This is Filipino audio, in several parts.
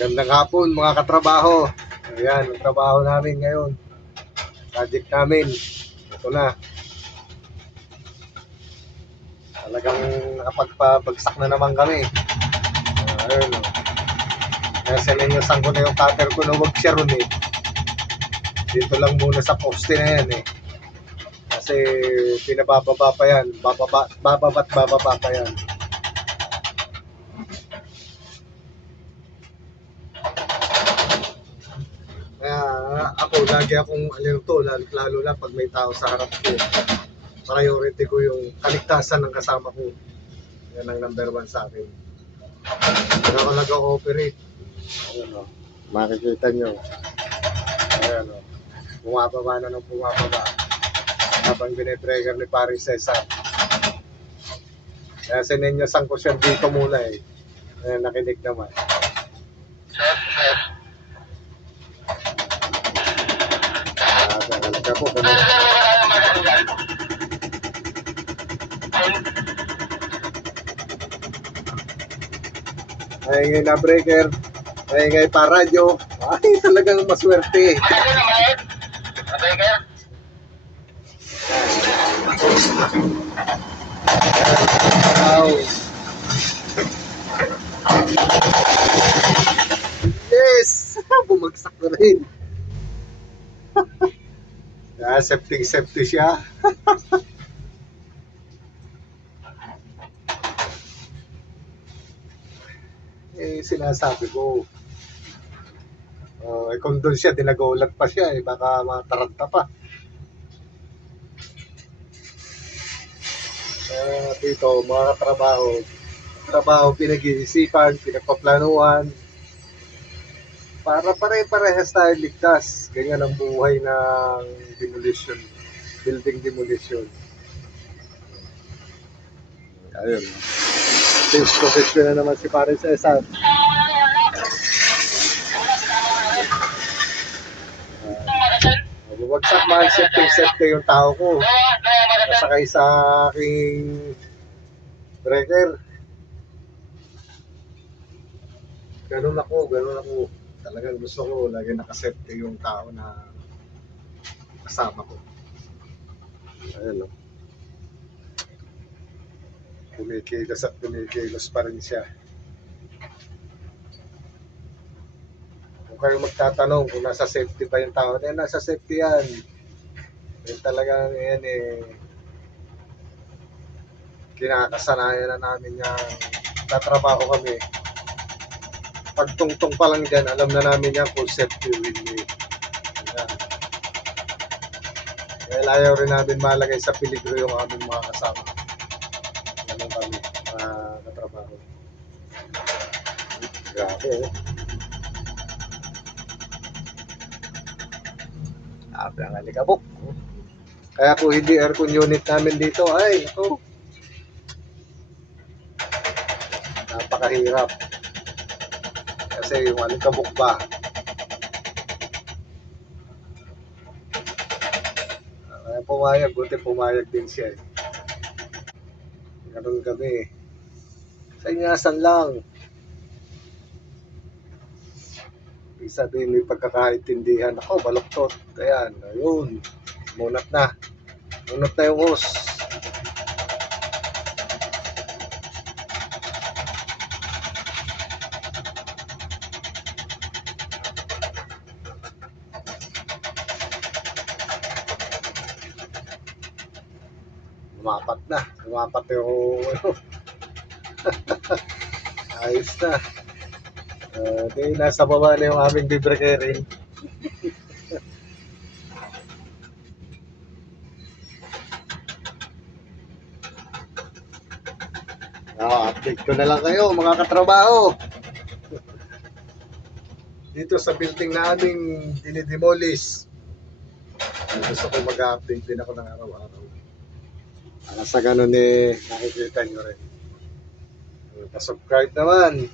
Gandang hapon mga katrabaho. Ayan, ang trabaho namin ngayon. Project namin. Ito na. Talagang nakapagpabagsak na naman kami. Ayun. Kaya sininyosan ko na yung cutter ko na wag siya ron eh. Dito lang muna sa poste na yan eh. Kasi pinabababa pa yan. Bababat pa yan. Kaya ako, lagi akong alerto, lalo na pag may tao sa harap ko. Priority ko yung kaligtasan ng kasama ko. Yan ang number one sa akin. Kaya ako nag-ooperate. Ayan o. Makikita nyo. Ayan o. Bumababa na ng bumababa. Habang bine-trigger ni Paris Cesar. Kaya sininyasan ko siya dito muna eh. Ayan, nakinig naman. Talaga po, ganun. Ay, ngayon na breaker. Ay, ngayon pa radyo. Ay, talagang maswerte. Wow. Yes! Bumagsak na rin. Safety siya. Sinasabi ko. Kung doon siya, dinagulat pa siya eh. Baka mataranta pa. Dito, mga trabaho pinag-iisipan, pinagpaplanuhan. Para pare-parehas tayo ligtas. Ganyan ang buhay ng demolition. Building demolition. Ayun. Sales profession na naman si Paris Cesar. Bumagsak man, safety yung tao ko. Nasakay sa aking breaker. Ganun ako. Talagang gusto ko lagi nakasafety yung tao na kasama ko. Ayun o. Kumikilos pa rin siya. Kung kayo magtatanong kung nasa safety ba yung tao, nasa safety yan. Yung talagang yan eh, kinakasanayan na namin yung tatrabaho kami. Pagtungtong pa lang dyan, alam na namin yan kung safety will be. Yan. Kaya ayaw rin namin malagay sa peligro yung aming mga kasama. Ganun kami, katrabaho. Grabe eh. Grabe ang alikabok. Kaya kung hindi aircon unit namin dito, ay, ito. Napakahirap. Kasi yung alikabok ba, kaya pumayag, buti pumayag din siya. Ganun kami. Sa inyasan lang. Ibig sabihin may pagkakaintindihan. Ako, baloktot. Ayan, ayun. Munat na yung hose. Lumapat yung ayos na. Di nasa baba na yung aming bibrekerin. Update ko na lang kayo mga katrabaho. Dito sa building na aming dinidemolish. Gusto ko mag-update din ako ng araw-araw. Para sa ganun eh, nakikita nyo rin. Pa-subscribe naman.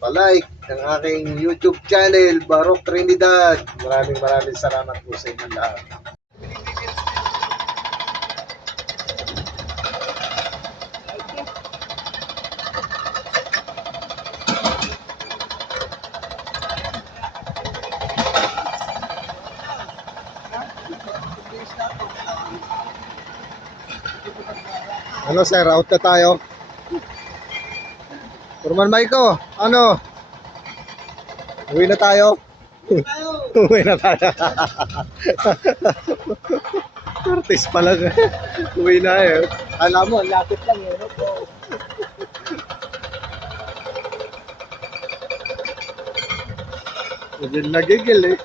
Pa-like ng aking YouTube channel, Barok Trinidad. Maraming salamat po sa inyong lahat. Ano sir, out na tayo. Turman Maiko, ano? Uwi na tayo? Uwi na tayo. Artist pala. Uwi na eh. Alam mo, lapit lang eh. Medyo nagigil eh.